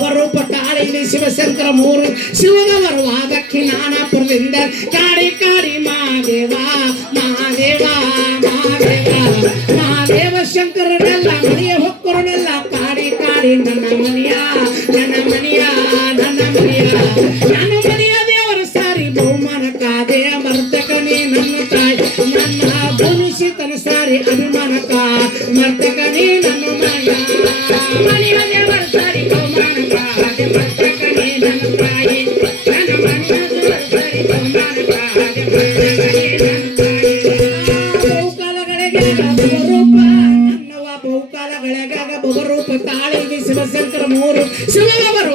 ಬರು ಪಟ್ಟಾಳಲ್ಲಿ ಶಿವಶಂಕರ ಮೂರು ಶಿವದವರು ಆ ದಕ್ಷಿಣ ಅಣಾಪುರದಿಂದ ಕಾಡಿ ಕಾಳಿ ಮಹಾದೇವಾ ಮಹಾದೇವಾ ಮಹಾದೇವ ಮಹಾದೇವ ಶಂಕರನೆಲ್ಲ ಮನೆಯ ಹೊಕ್ಕರಲ್ಲ ಕಾಡಿ ತಾಳಿ ನನ್ನ ಮನೆಯ ನನ್ನ ಮನೆಯ ನನ್ನ ಮನೆಯ ನನ್ನ ಮನೆಯ ದೇವರ ಸಾರಿ ಬಹುಮಾನ ಕಾದ ಮರ್ತಕನೇ ನನ್ನ ತಾಯಿ ನನ್ನ ಧುನುಷಿತನ ಸಾರಿ ಅನುಮಾನಕ ಮರ್ತಕನೇ ನನ್ನ ತಾಯಿ ಅನ್ನ ಶಿವಶಂಕರ ಮೂರು ಶಿವರು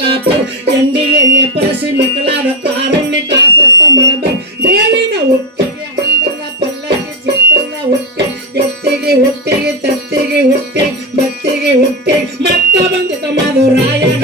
కాపు ఎన్డిఏ ప్రసి మిగలాడు కారుణ్య కాసత్త మనబై దేవిన ఒక్కే అందన పల్లకి చిత్తన ఒక్కే ఎత్తికి ఒక్కే తత్తికి ఒక్కే భక్తికి ఒక్కే మత్త మధురాయణ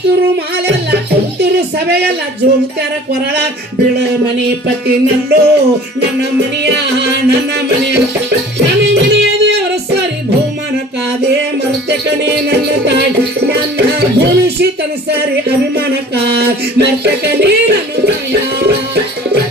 ಎಲ್ಲ ಜೋತ್ಯರ ಕೊರಳ ಬಿಳ ಮನೆ ಪತಿನಲ್ಲೂ ನನ್ನ ಮನೆಯ ನನ್ನ ಮನೆಯ ನನ್ನ ಮನೆಯ ದೇವರ ಸಾರಿ ಬಹುಮಾನ ಕಾದೆ ನೀ ನನ್ನ ತಾಯಿ ನನ್ನ ತನ ಸಾರಿ ಅನುಮಾನ ಕಾ ನನ್ನ ನನುಮಯ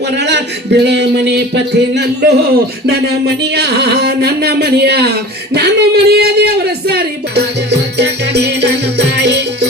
ಕೊರಳ ಬಿಳ ಮನಿ ಪತಿ ನಲ್ಲೋ ನನ್ನ ಮನೆಯ ನನ್ನ ಮನೆಯ ನನ್ನ ಮನೆಯ ದೇವರ ಸಾರಿ ಸತ್ಯ ನನ್ನ ತಾಯಿ